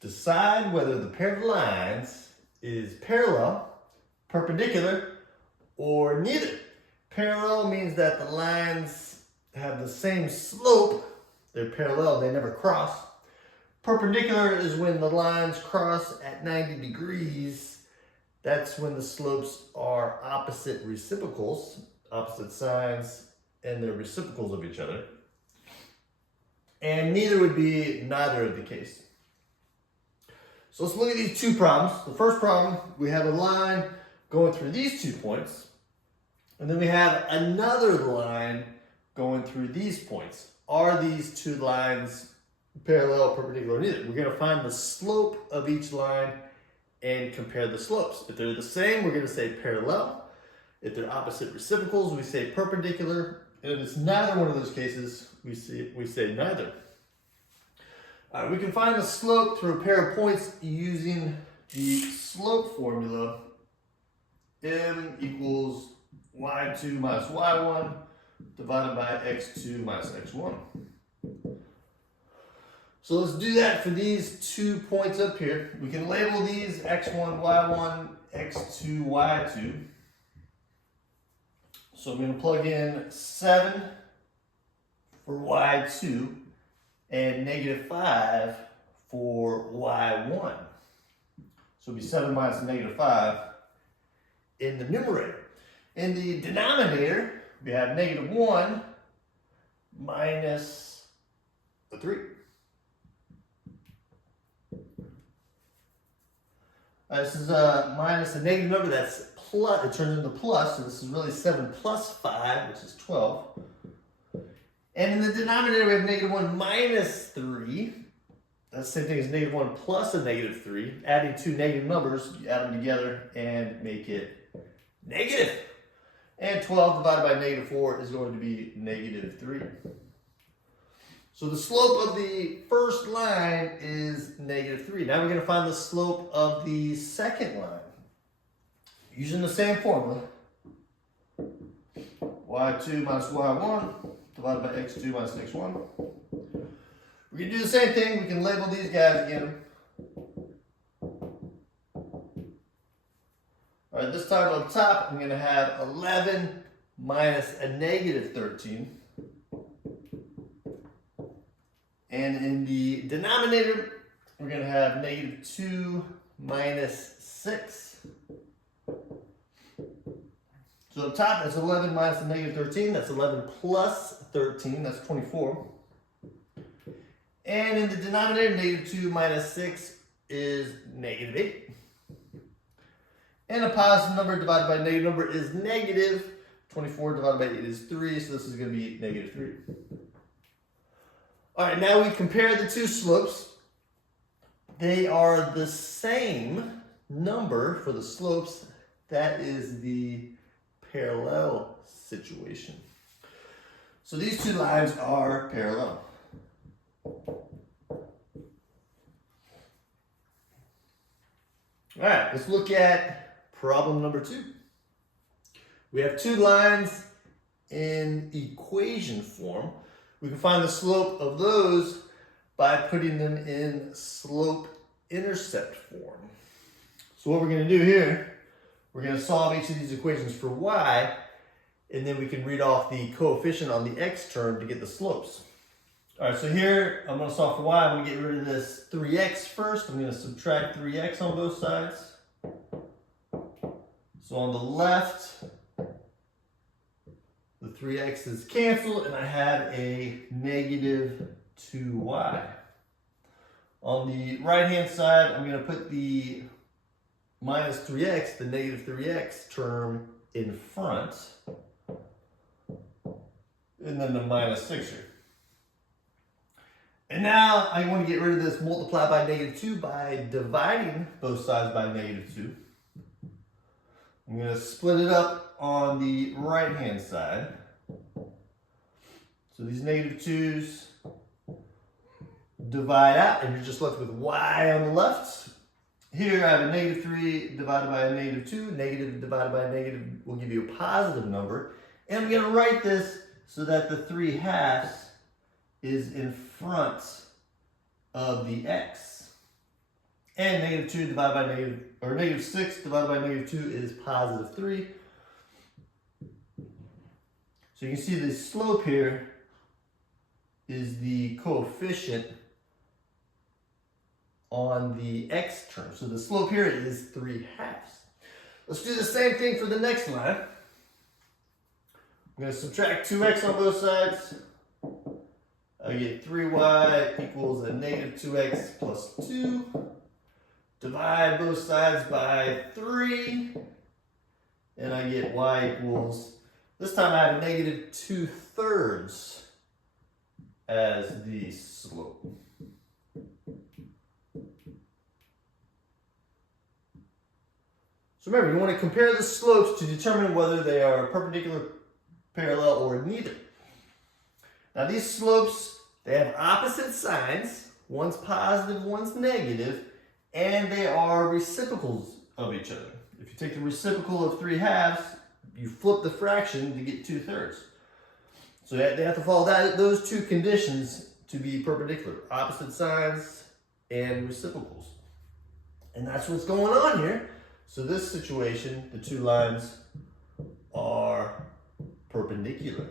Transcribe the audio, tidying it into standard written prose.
Decide whether the pair of lines is parallel, perpendicular, or neither. Parallel means that the lines have the same slope. They're parallel, they never cross. Perpendicular is when the lines cross at 90 degrees. That's when the slopes are opposite reciprocals, opposite signs, and they're reciprocals of each other. And neither would be neither of the case. So let's look at these two problems. The first problem, we have a line going through these 2 points, and then we have another line going through these points. Are these two lines parallel, perpendicular, or neither? We're going to find the slope of each line and compare the slopes. If they're the same, we're going to say parallel. If they're opposite reciprocals, we say perpendicular. And if it's neither one of those cases, we say neither. We can find the slope through a pair of points using the slope formula. M equals y2 minus y1 divided by x2 minus x1. So let's do that for these 2 points up here. We can label these x1, y1, x2, y2. So I'm going to plug in 7 for y2 and -5 for y1. So it'll be 7 minus -5 in the numerator. In the denominator, we have -1 minus the 3. This is minus a negative number, that's plus, it turns into plus, so this is really 7 plus 5, which is 12. And in the denominator, we have -1 minus 3. That's the same thing as -1 plus a -3. Adding 2 negative numbers, you add them together and make it negative. And 12 divided by -4 is going to be -3. So the slope of the first line is -3. Now we're going to find the slope of the second line. Using the same formula, y2 minus y1 divided by x2 minus x1. We can do the same thing. We can label these guys again. All right, this time on top, I'm going to have 11 minus a -13. And in the denominator, we're going to have -2 minus 6. So up top, that's 11 minus a -13. That's 11 plus 13. That's 24. And in the denominator, -2 minus 6 is -8. And a positive number divided by a negative number is negative. 24 divided by 8 is 3, so this is going to be -3. All right, now we compare the two slopes. They are the same number for the slopes. That is the parallel situation. So these two lines are parallel. All right, let's look at problem number 2. We have two lines in equation form. We can find the slope of those by putting them in slope-intercept form. So what we're going to do here, we're going to solve each of these equations for y, and then we can read off the coefficient on the x term to get the slopes. All right, so here I'm going to solve for y. I'm going to get rid of this 3x first. I'm going to subtract 3x on both sides. So on the left, the 3x is canceled, and I have a -2y. On the right-hand side, I'm going to put the minus 3x, the -3x term in front, and then the minus 6 here. And now I want to get rid of this multiply by -2 by dividing both sides by -2. I'm going to split it up on the right-hand side. So these -2's divide out, and you're just left with y on the left. Here I have a -3 divided by a -2. Negative divided by a negative will give you a positive number. And I'm going to write this so that the 3/2 is in front of the x. And negative 2 divided by negative 6 divided by negative 2 is positive 3. So you can see the slope here is the coefficient on the x term. So the slope here is 3/2. Let's do the same thing for the next line. I'm going to subtract 2x on both sides. I get 3y equals a negative 2x plus 2. Divide both sides by 3. And I get y equals, this time I have negative 2/3 as the slope. So remember, you want to compare the slopes to determine whether they are perpendicular, parallel, or neither. Now these slopes, they have opposite signs. One's positive, one's negative, and they are reciprocals of each other. If you take the reciprocal of 3/2, you flip the fraction to get 2/3. So they have to follow those two conditions to be perpendicular. Opposite signs and reciprocals. And that's what's going on here. So this situation, the two lines are perpendicular.